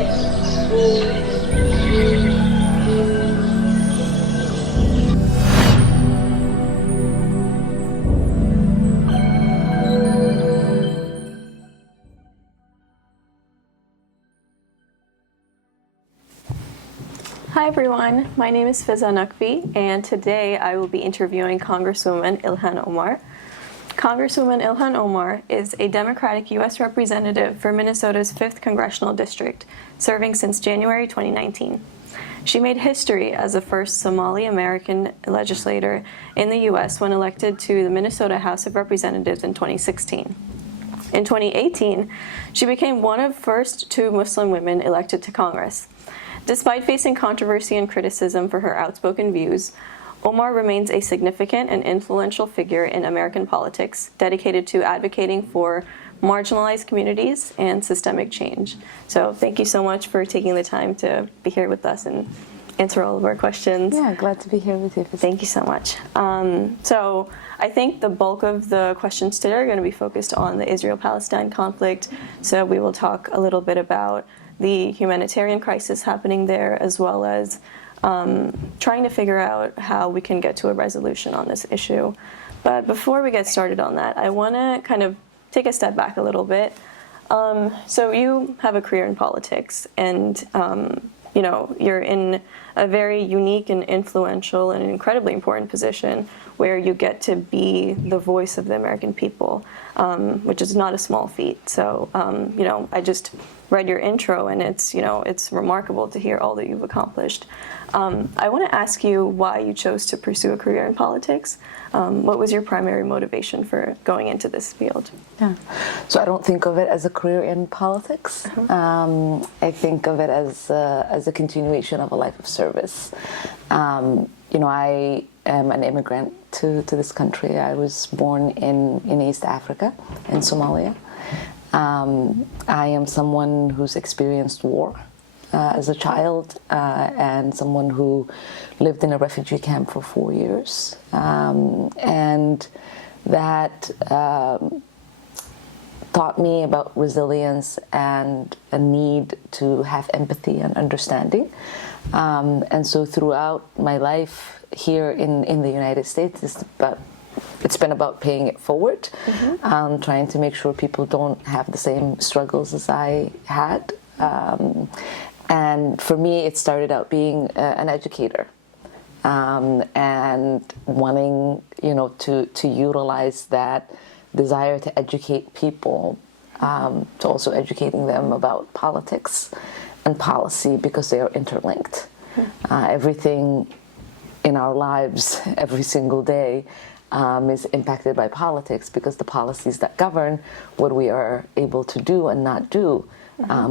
Hi everyone, my name is Fiza Naqvi, and today I will be interviewing Congresswoman Illhan Omar. Congresswoman Illhan Omar is a Democratic U.S. Representative for Minnesota's 5th Congressional District, serving since January 2019. She made history as the first Somali-American legislator in the U.S. when elected to the Minnesota House of Representatives in 2016. In 2018, she became one of the first 2 Muslim women elected to Congress. Despite facing controversy and criticism for her outspoken views, Omar remains a significant and influential figure in American politics, dedicated to advocating for marginalized communities and systemic change. So thank you so much for taking the time to be here with us and answer all of our questions. Yeah, glad to be here with you. Thank you so much. So I think the bulk of the questions today are going to be focused on the Israel-Palestine conflict. So we will talk a little bit about the humanitarian crisis happening there, as well as trying to figure out how we can get to a resolution on this issue. But before we get started on that, I want to kind of take a step back a little bit. So you have a career in politics, and you know, you're in a very unique and influential and incredibly important position where you get to be the voice of the American people, which is not a small feat. So, you know, I just read your intro, and it's, you know, it's remarkable to hear all that you've accomplished. I want to ask you why you chose to pursue a career in politics. What was your primary motivation for going into this field? Yeah, so I don't think of it as a career in politics. I think of it as a continuation of a life of service. You know, I am an immigrant to this country. I was born in East Africa, in Somalia. I am someone who's experienced war as a child, and someone who lived in a refugee camp for 4 years. And that taught me about resilience and a need to have empathy and understanding. And so throughout my life here in the United States, it's been about paying it forward, trying to make sure people don't have the same struggles as I had. And for me, it started out being an educator, and wanting, you know, to utilize that desire to educate people, to also educating them about politics and policy, because they are interlinked. Everything in our lives every single day is impacted by politics, because the policies that govern what we are able to do and not do,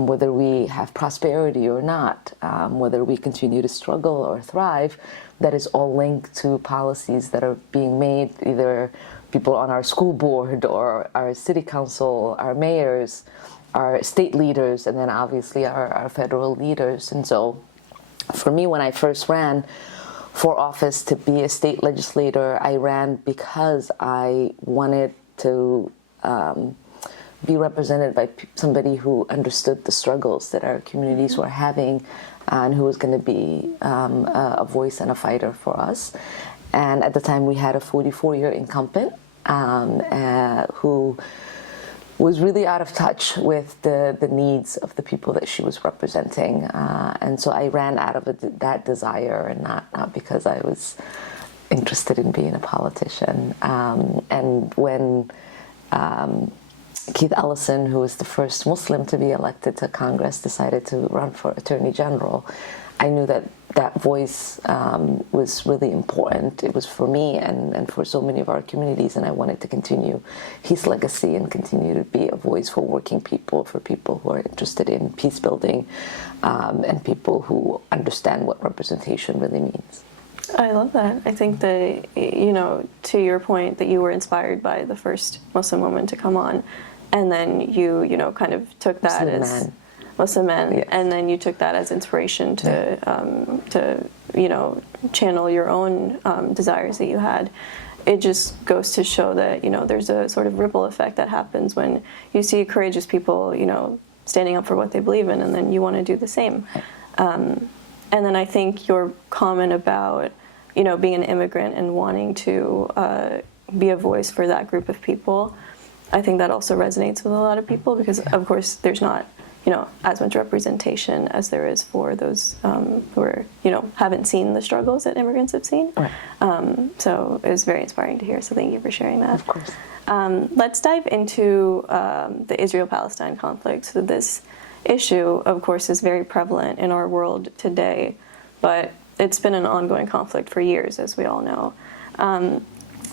whether we have prosperity or not, whether we continue to struggle or thrive, that is all linked to policies that are being made, either people on our school board or our city council, our mayors, our state leaders, and then obviously our federal leaders. And so for me, when I first ran for office to be a state legislator, I ran because I wanted to be represented by somebody who understood the struggles that our communities were having, and who was going to be a voice and a fighter for us. And at the time, we had a 44-year incumbent who was really out of touch with the needs of the people that she was representing. And so I ran out of that desire, and not because I was interested in being a politician. And when Keith Ellison, who was the first Muslim to be elected to Congress, decided to run for Attorney General, I knew that that voice was really important. It was for me and for so many of our communities, and I wanted to continue his legacy and continue to be a voice for working people, for people who are interested in peace building, and people who understand what representation really means. I love that. I think that, you know, to your point, that you were inspired by the first Muslim woman to come on, and then you know, kind of took that Muslim man, yes. And then you took that as inspiration to you know, channel your own desires that you had. It just goes to show that, you know, there's a sort of ripple effect that happens when you see courageous people, you know, standing up for what they believe in, and then you want to do the same. And then I think your comment about, being an immigrant and wanting to be a voice for that group of people, I think that also resonates with a lot of people because, of course, there's not, as much representation as there is for those who are, haven't seen the struggles that immigrants have seen. Right. So it was very inspiring to hear. So thank you for sharing that. Of course. Let's dive into the Israel-Palestine conflict. So this issue, of course, is very prevalent in our world today, but it's been an ongoing conflict for years, as we all know.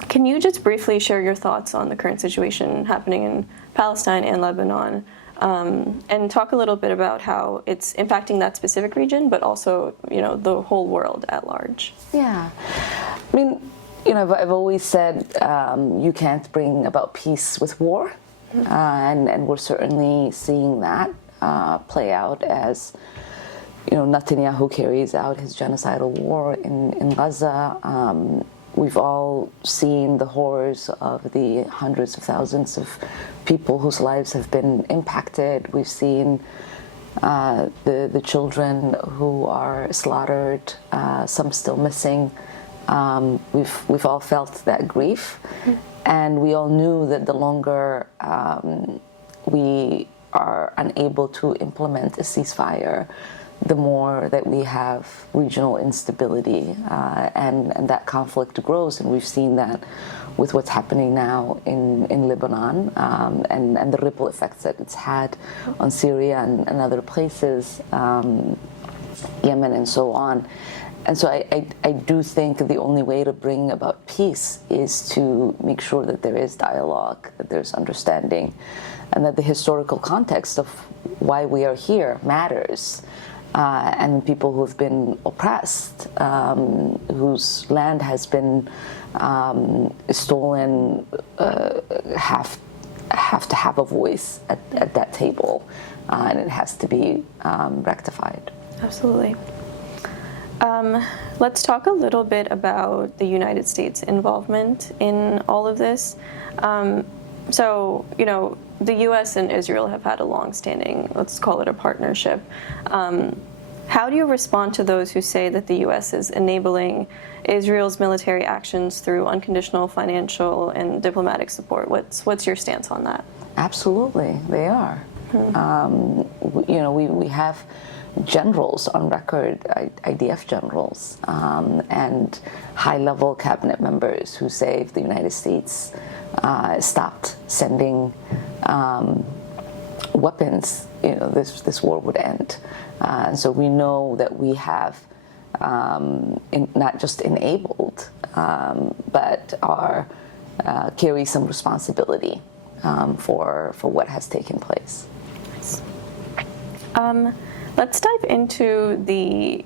Can you just briefly share your thoughts on the current situation happening in Palestine and Lebanon, and talk a little bit about how it's impacting that specific region, but also, the whole world at large? Yeah. I mean, I've always said you can't bring about peace with war, and we're certainly seeing that play out as, Netanyahu carries out his genocidal war in Gaza. We've all seen the horrors of the hundreds of thousands of people whose lives have been impacted. We've seen the children who are slaughtered, some still missing. We've all felt that grief, and we all knew that the longer we are unable to implement a ceasefire, the more that we have regional instability, and that conflict grows. And we've seen that with what's happening now in Lebanon, and the ripple effects that it's had on Syria and other places, Yemen and so on. And so I do think the only way to bring about peace is to make sure that there is dialogue, that there's understanding, and that the historical context of why we are here matters. And people who have been oppressed, whose land has been stolen, have to have a voice at that table, and it has to be rectified. Absolutely. Let's talk a little bit about the United States' involvement in all of this. So, the U.S. and Israel have had a long-standing, let's call it a partnership. How do you respond to those who say that the U.S. is enabling Israel's military actions through unconditional financial and diplomatic support? What's your stance on that? Absolutely, they are. We have generals on record, IDF generals, and high-level cabinet members who say if the United States stopped sending weapons, this war would end. And so we know that we have not just enabled, but are carry some responsibility for what has taken place. Nice. Let's dive into the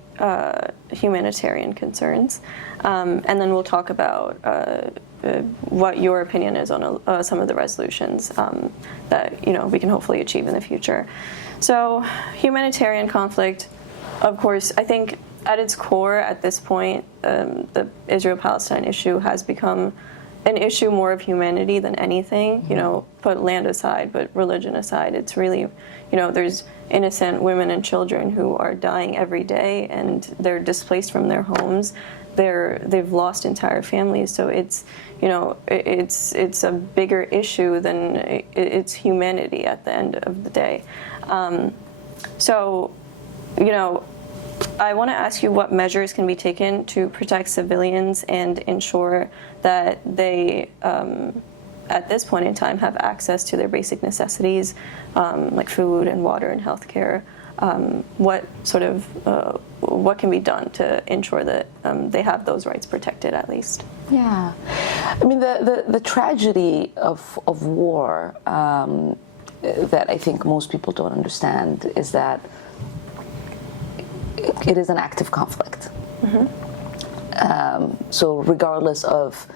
humanitarian concerns, and then we'll talk about what your opinion is on some of the resolutions that we can hopefully achieve in the future. So, humanitarian conflict, of course, I think at its core at this point, the Israel-Palestine issue has become an issue more of humanity than anything. Put land aside, but religion aside, it's really, there's innocent women and children who are dying every day, and they're displaced from their homes. They've lost entire families. So it's it's a bigger issue than it's humanity at the end of the day. So I want to ask you what measures can be taken to protect civilians and ensure that they, at this point in time, have access to their basic necessities, like food and water and healthcare. What can be done to ensure that they have those rights protected at least? Yeah, I mean the tragedy of war that I think most people don't understand is that it is an active conflict. So regardless of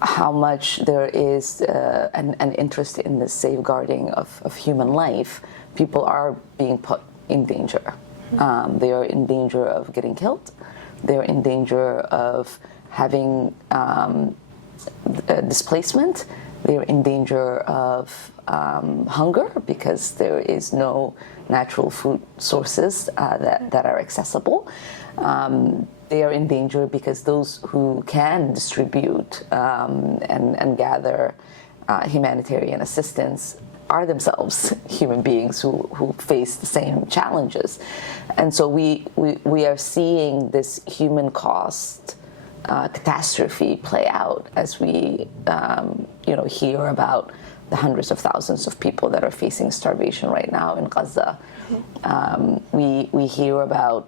how much there is an interest in the safeguarding of human life, people are being put in danger. They are in danger of getting killed. They're in danger of having displacement. They're in danger of hunger because there is no natural food sources that are accessible. They are in danger because those who can distribute and gather humanitarian assistance are themselves human beings who face the same challenges. And so we are seeing this human cost catastrophe play out as we hear about the hundreds of thousands of people that are facing starvation right now in Gaza. We hear about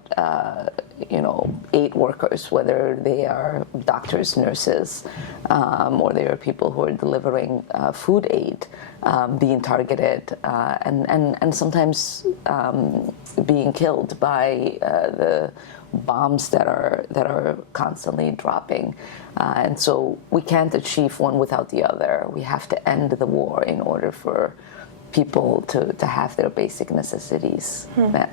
aid workers, whether they are doctors, nurses, or they are people who are delivering food aid, being targeted and sometimes being killed by the bombs that are constantly dropping. And so we can't achieve one without the other. We have to end the war in order for people to have their basic necessities met.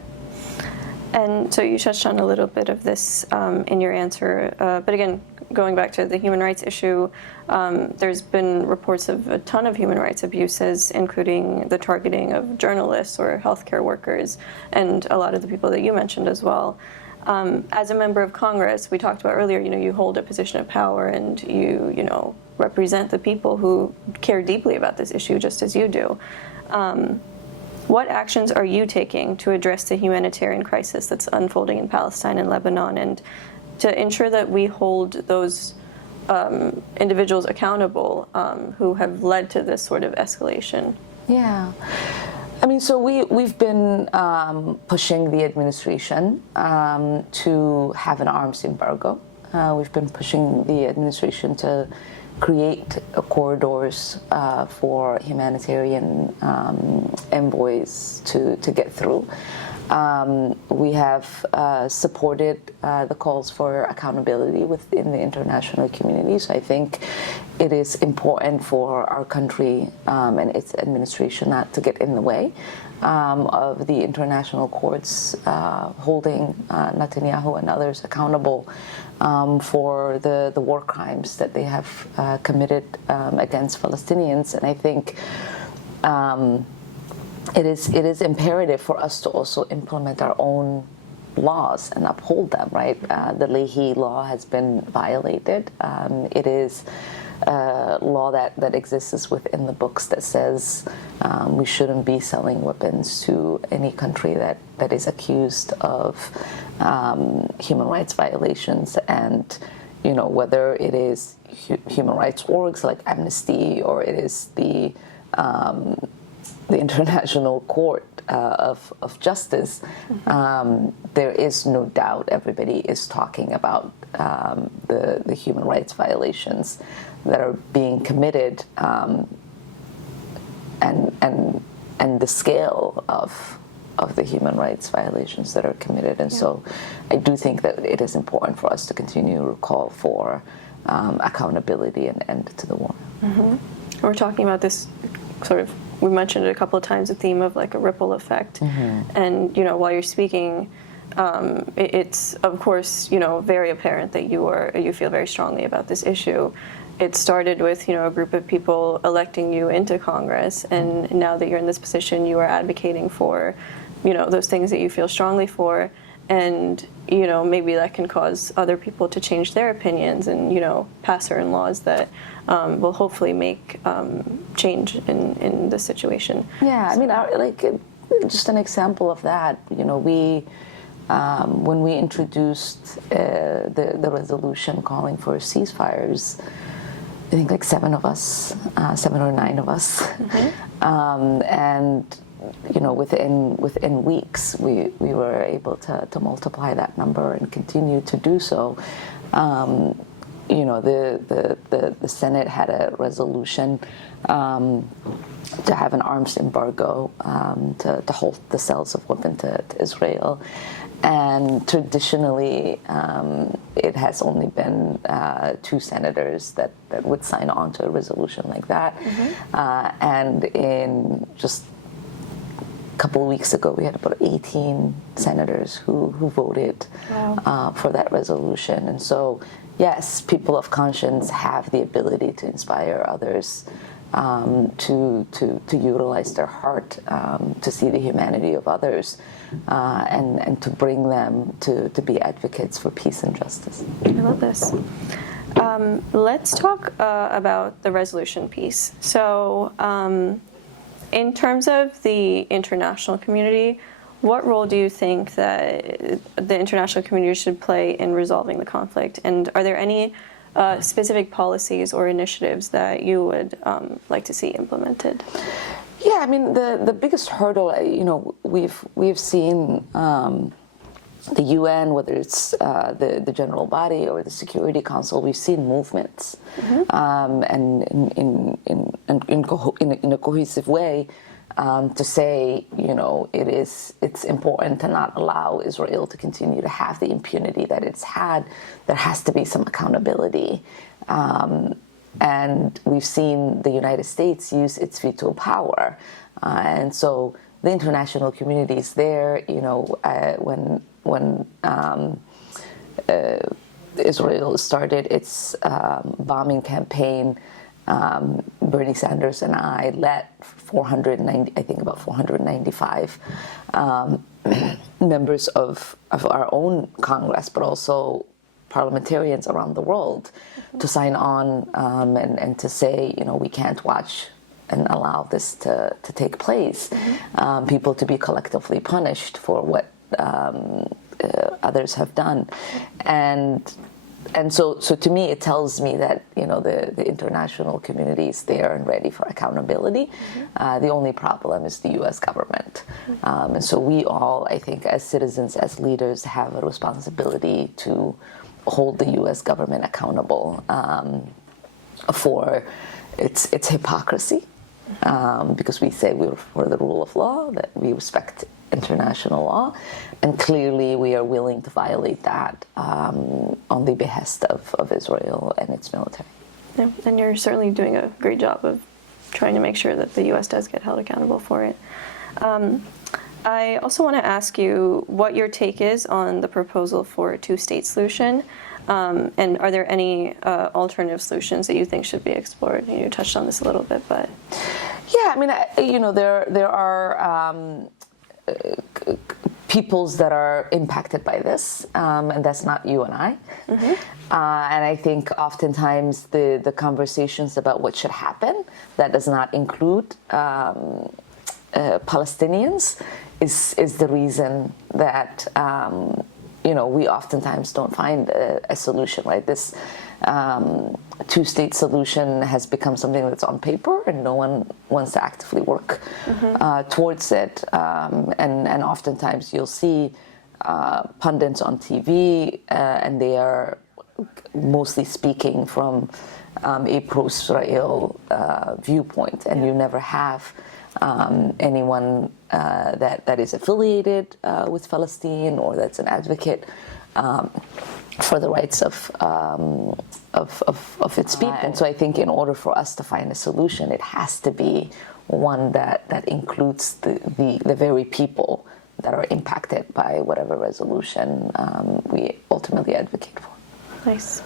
And so you touched on a little bit of this in your answer, but again, going back to the human rights issue, there's been reports of a ton of human rights abuses, including the targeting of journalists or healthcare workers, and a lot of the people that you mentioned as well. As a member of Congress, we talked about earlier, you hold a position of power and you represent the people who care deeply about this issue just as you do. What actions are you taking to address the humanitarian crisis that's unfolding in Palestine and Lebanon, and to ensure that we hold those individuals accountable who have led to this sort of escalation? Yeah. I mean, so we've been pushing the administration to have an arms embargo. We've been pushing the administration to create corridors for humanitarian envoys to get through. We have supported the calls for accountability within the international community. So I think it is important for our country and its administration not to get in the way of the international courts holding Netanyahu and others accountable for the war crimes that they have committed against Palestinians. And I think it is imperative for us to also implement our own laws and uphold them, right? The Leahy law has been violated. It is a law that exists within the books that says we shouldn't be selling weapons to any country that is accused of human rights violations. And whether it is human rights orgs like Amnesty or it is the International Court of Justice, there is no doubt everybody is talking about the human rights violations that are being committed and the scale of the human rights violations that are committed. And so I do think that it is important for us to continue to call for accountability and end to the war. Mm-hmm. We're talking about this sort of, we mentioned it a couple of times, the theme of like a ripple effect. Mm-hmm. And, while you're speaking, it's of course, very apparent that you feel very strongly about this issue. It started with, a group of people electing you into Congress, and now that you're in this position, you are advocating for, those things that you feel strongly for, and, maybe that can cause other people to change their opinions and, pass certain laws that will hopefully make change in this situation. Yeah, so. I mean, just an example of that, we, when we introduced the resolution calling for ceasefires, I think like 7 or 9 of us, mm-hmm. And within weeks we were able to multiply that number and continue to do so. The Senate had a resolution to have an arms embargo to hold the sales of weapons to Israel. And traditionally, it has only been 2 senators that would sign on to a resolution like that. Mm-hmm. And in just a couple of weeks ago, we had about 18 senators who voted for that resolution. And so, yes, people of conscience have the ability to inspire others to utilize their heart, to see the humanity of others, and to bring them to be advocates for peace and justice. I love this. Let's talk about the resolution piece. So, in terms of the international community, what role do you think that the international community should play in resolving the conflict? And are there any specific policies or initiatives that you would like to see implemented? Yeah, I mean, the biggest hurdle, we've seen the UN, whether it's the general body or the Security Council, we've seen movements, and in a cohesive way, to say, it's important to not allow Israel to continue to have the impunity that it's had. There has to be some accountability. And we've seen the United States use its veto power. And so the international community is there, when Israel started its bombing campaign, Bernie Sanders and I led 495 members of our own Congress, but also parliamentarians around the world to sign on and to say, we can't watch and allow this to take place. People to be collectively punished for what others have done. And so to me, it tells me that, the international community is there and ready for accountability. The only problem is the U.S. government. And so we all, I think, as citizens, as leaders, have a responsibility to hold the U.S. government accountable for its hypocrisy, because we say we're for the rule of law, that we respect international law, and clearly we are willing to violate that on the behest of Israel and its military. Yeah, and you're certainly doing a great job of trying to make sure that the U.S. does get held accountable for it. I also want to ask you what your take is on the proposal for a two-state solution, and are there any alternative solutions that you think should be explored? You touched on this a little bit, but... Yeah, I mean, there are peoples that are impacted by this, and that's not you and I. And I think oftentimes the conversations about what should happen, that does not include Palestinians, is the reason that we oftentimes don't find a solution, right? This two-state solution has become something that's on paper, and no one wants to actively work towards it. And oftentimes you'll see pundits on TV, and they are mostly speaking from a pro-Israel viewpoint, and you never have anyone that is affiliated with Palestine or that's an advocate for the rights of its people. And so I think in order for us to find a solution, it has to be one that includes the very people that are impacted by whatever resolution we ultimately advocate for. Nice.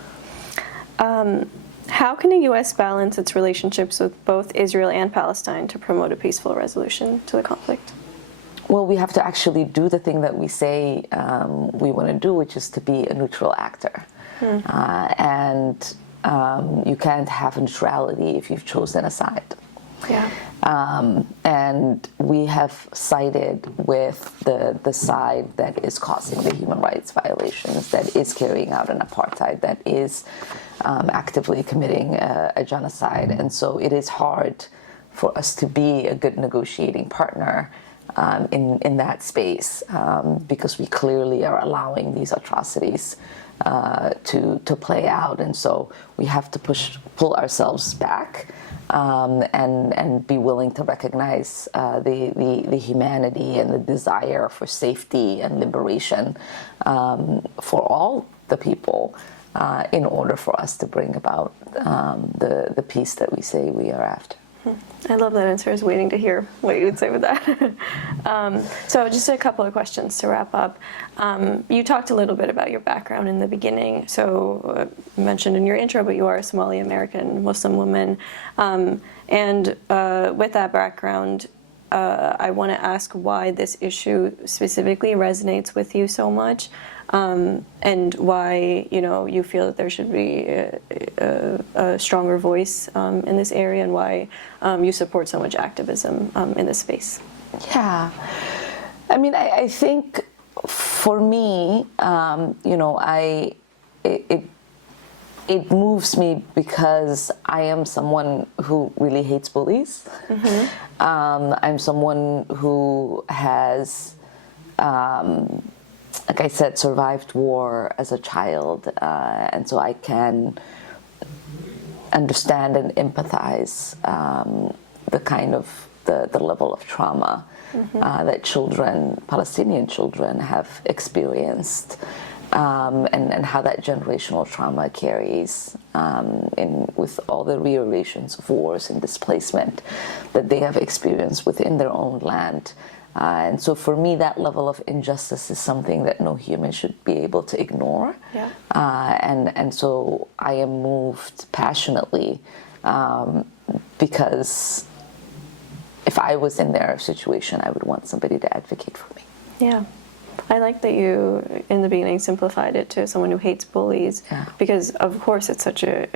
How can the U.S. balance its relationships with both Israel and Palestine to promote a peaceful resolution to the conflict? Well, we have to actually do the thing that we say we want to do, which is to be a neutral actor. And you can't have neutrality if you've chosen a side. Yeah. And we have sided with the side that is causing the human rights violations, that is carrying out an apartheid, that is actively committing a genocide. And so it is hard for us to be a good negotiating partner in that space, because we clearly are allowing these atrocities to play out. And so we have to pull ourselves back and be willing to recognize the humanity and the desire for safety and liberation for all the people in order for us to bring about the peace that we say we are after. I love that answer. I was waiting to hear what you would say with that. So just a couple of questions to wrap up. You talked a little bit about your background in the beginning. So you mentioned in your intro, but you are a Somali American Muslim woman. And with that background, I want to ask why this issue specifically resonates with you so much, and why you feel that there should be a stronger voice in this area, and why you support so much activism in this space. Yeah, I mean, I think for me, it moves me because I am someone who really hates bullies. I'm someone who has, like I said, survived war as a child, and so I can understand and empathize the kind of the level of trauma that Palestinian children have experienced. And how that generational trauma carries with all the reiterations of wars and displacement that they have experienced within their own land. And so for me, that level of injustice is something that no human should be able to ignore. Yeah. And so I am moved passionately because if I was in their situation, I would want somebody to advocate for me. Yeah. I like that you, in the beginning, simplified it to someone who hates bullies, because of course it's such a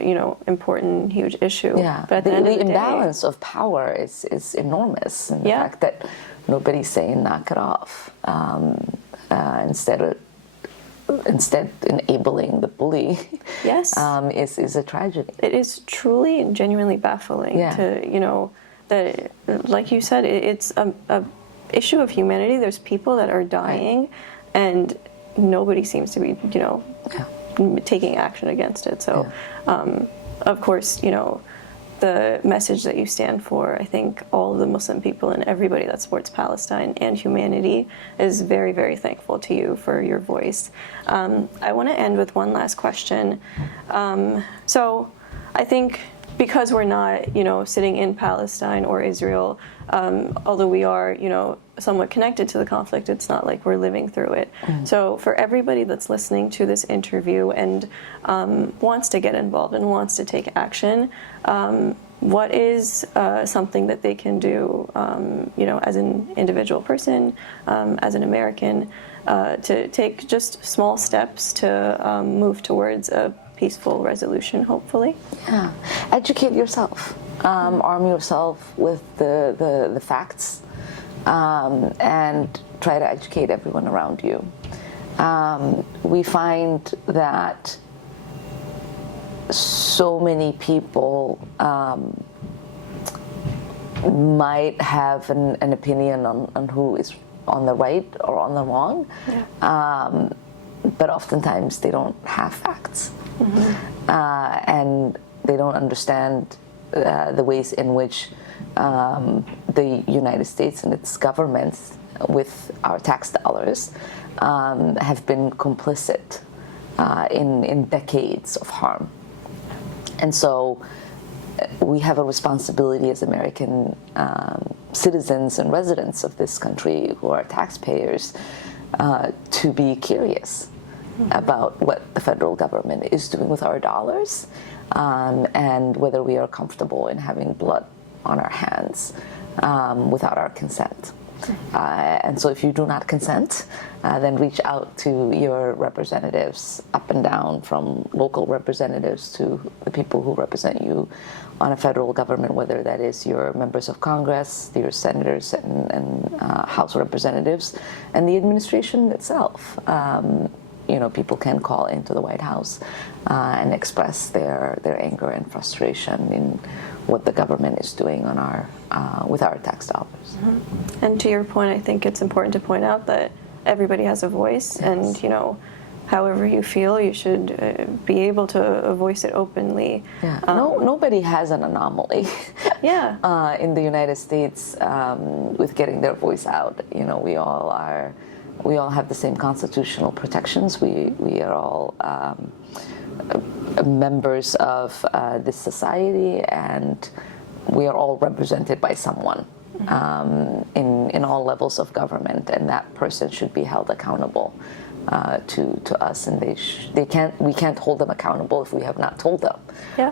important, huge issue. Yeah, but at the end of the imbalance of power is enormous, and the fact that nobody's saying knock it off, instead enabling the bully, is a tragedy. It is truly and genuinely baffling to that, like you said, it's a issue of humanity. There's people that are dying, and nobody seems to be, taking action against it. So, of course, the message that you stand for, I think all of the Muslim people and everybody that supports Palestine and humanity is very, very thankful to you for your voice. I want to end with one last question. So, I think because we're not, sitting in Palestine or Israel, although we are, somewhat connected to the conflict, it's not like we're living through it. So for everybody that's listening to this interview and wants to get involved and wants to take action, what is something that they can do, as an individual person, as an American, to take just small steps to move towards a peaceful resolution, hopefully? Yeah, educate yourself. Arm yourself with the facts, and try to educate everyone around you. We find that so many people might have an opinion on who is on the right or on the wrong, but oftentimes they don't have facts. And they don't understand the ways in which the United States and its governments, with our tax dollars, have been complicit in decades of harm. And so we have a responsibility as American citizens and residents of this country who are taxpayers to be curious about what the federal government is doing with our dollars, and whether we are comfortable in having blood on our hands without our consent. And so if you do not consent, then reach out to your representatives up and down, from local representatives to the people who represent you on a federal government, whether that is your members of Congress, your senators and House representatives, and the administration itself. People can call into the White House and express their anger and frustration in what the government is doing on with our tax dollars. And to your point, I think it's important to point out that everybody has a voice, and however you feel, you should be able to voice it openly. Yeah. Nobody has an anomaly. In the United States with getting their voice out. We all have the same constitutional protections. We are all members of this society, and we are all represented by someone in all levels of government, and that person should be held accountable to us, and we can't hold them accountable if we have not told them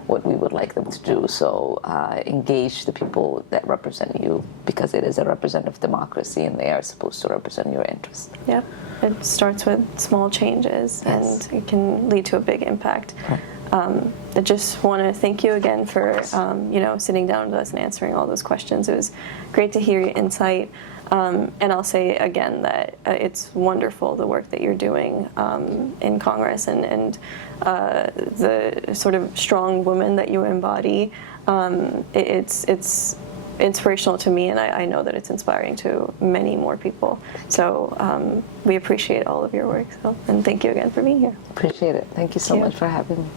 what we would like them to do. So engage the people that represent you, because it is a representative democracy, and they are supposed to represent your interests. Yeah, it starts with small changes, and it can lead to a big impact. Right. I just want to thank you again for sitting down with us and answering all those questions. It was great to hear your insight. And I'll say again that it's wonderful the work that you're doing in Congress, and the sort of strong woman that you embody. It's inspirational to me, and I know that it's inspiring to many more people. So we appreciate all of your work. And thank you again for being here. Appreciate it. Thank you so much for having me.